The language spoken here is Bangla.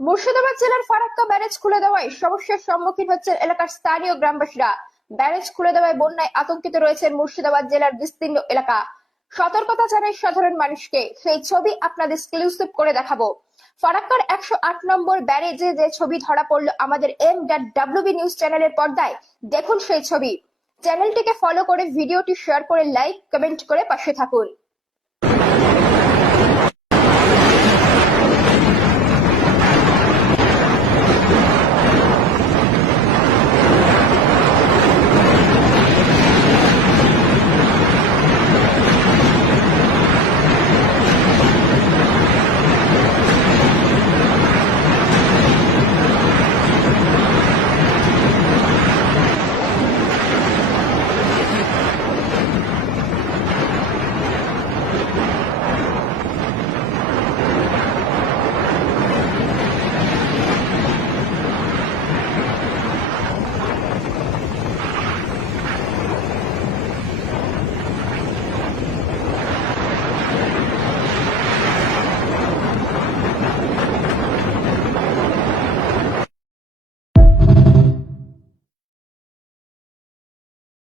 মুর্শিদাবাদ জেলার ফারাক্কা ব্যারেজ খুলে দেওয়ায় সমস্যার সম্মুখীন হচ্ছেন এলাকার স্থানীয় গ্রামবাসীরা। ব্যারেজ খুলে দেওয়ায় বন্যায় আতঙ্কিত রয়েছেন মুর্শিদাবাদ জেলার বিস্তীর্ণ এলাকা। সতর্কতা জানাই সাধারণ মানুষকে। সেই ছবি আপনাদের এক্সক্লুসিভ করে দেখাবো। ফারাক্কার 108 নম্বর ব্যারেজে যে ছবি ধরা পড়লো আমাদের M.WB নিউজ চ্যানেলের পর্দায়, দেখুন সেই ছবি। চ্যানেলটিকে ফলো করে ভিডিওটি শেয়ার করে লাইক কমেন্ট করে পাশে থাকুন।